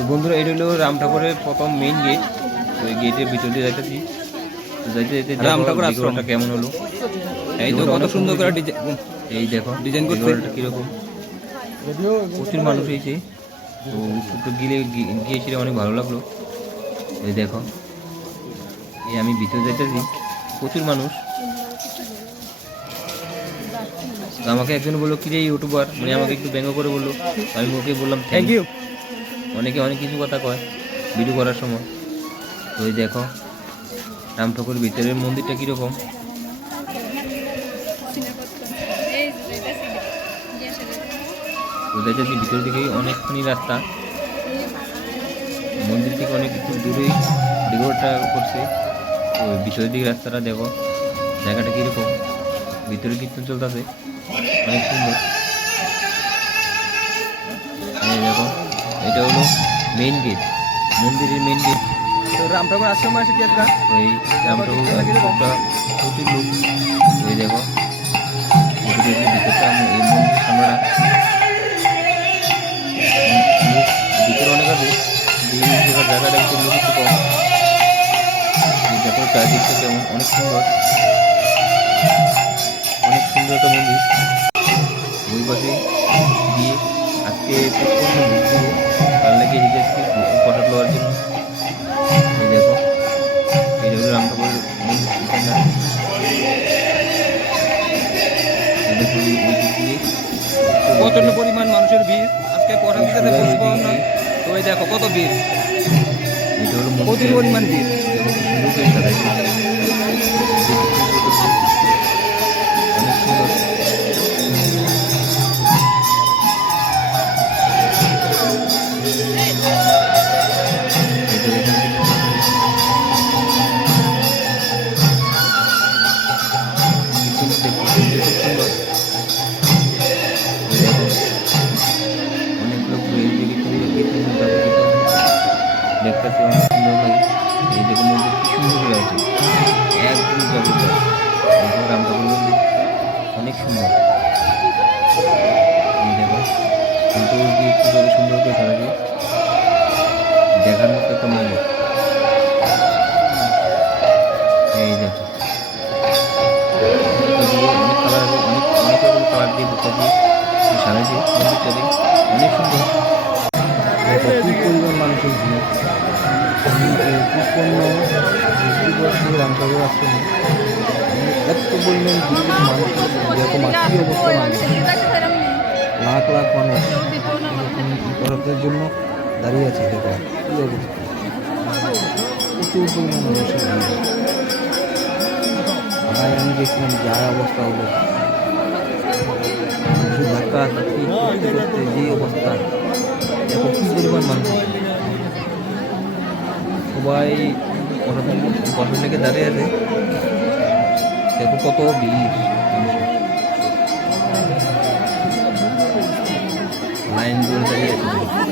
তো বন্ধুরা এটা হলো রাম ঠাকুরের প্রথম মেইন গেট তো এই গেটের ভিতর দিয়ে যাইতেছি। তো যাইতে যাইতে দেখো রাম ঠাকুর আশ্রম। decoration কেমন হলো? এই তো কত সুন্দর করে ডিজাইন এই দেখো ডিজাইন করছে। কীরকম? প্রচুর মানুষ হয়েছে তো উপরে গিয়ে গিয়েছিল অনেক ভালো লাগল। এই দেখো এই আমি ভিতরে যাইতেছি। প্রচুর মানুষ। তো আমাকে একজন বলল কি রে ইউটিউবার মানে আমাকে একটু ব্যঙ্গ করে বলল। আমি ওকে বললাম থ্যাংক ইউ অনেকে অনেক কিছু কথা কয় ভিডিও করার সময়। তো এই দেখো রাম ঠাকুর ভিতরের মন্দিরটা কীরকম? তো দেখেছি ভিতর দিকেই অনেকখানি রাস্তা, মন্দির থেকে অনেক একটু দূরেই ডেকোরটা করছে ওই ভিতরের দিকে রাস্তাটা দেখো, জায়গাটা কীরকম? ভিতরে কীর্তন চলতেছে, অনেক সুন্দর। দেখো এটা হলো মেইন গেট মন্দিরের মেইন গেট তো আশ্রম আছে কি একটা? ওই রামঠাকুর একটা প্রচুর লোক এই দেখো ভিতরে ভিতরটা আম- এই মন্দির সামনেটা ভিতরে অনেক আছে জায়গাটা একটু লোক একটু কম। এই দেখো চারিদিকটা কেমন অনেক সুন্দর। অনেক সুন্দর একটা মন্দির। ওই পাশে দিয়ে আজকে দিক প্রচণ্ড পরিমাণ মানুষের ভিড়। আজকে পুষ্প ওই তো এই দেখো, কত ভিড়। প্রচুর পরিমাণ ভিড়। দেখতেছি অনেক সুন্দর লাগে। এই দেখুন মন্দির কি সুন্দর আছে। একদম জবরদস্ত অনেক সুন্দর। এই দেখো কিন্তু কীভাবে সুন্দর করে সাজাছে দেখার মতো একটা মন্দির এই দেখো। বুকটা অনেক কালার অনেক অনেক রকম কালার দিয়ে বুকটা দিয়ে সাজাইছে মন্দিরটা দিয়ে। অনেক সুন্দর। মানুষের ভিড় পুষ্পন্ন বৃষ্টিবর্ষে রামসাগর আশ্রমে এত পরিমাণ মানুষ মাটি অবস্থা মানুষ লাখ লাখ মানুষ ভারতের জন্য দাঁড়িয়ে আছে দেখো কি অবস্থা প্রচুর পরিমাণ মানুষের ভাই আমি গেছিলাম যা অবস্থা হলো ধাক্কা ধাক্কি করতে যে অবস্থা দেখো কি পরিমাণ মানুষ? সবাই ওরকম প্রশাসন লেগে দাঁড়িয়ে আছে দেখো কত ভিড়। লাইন ধরে দাঁড়িয়ে আছে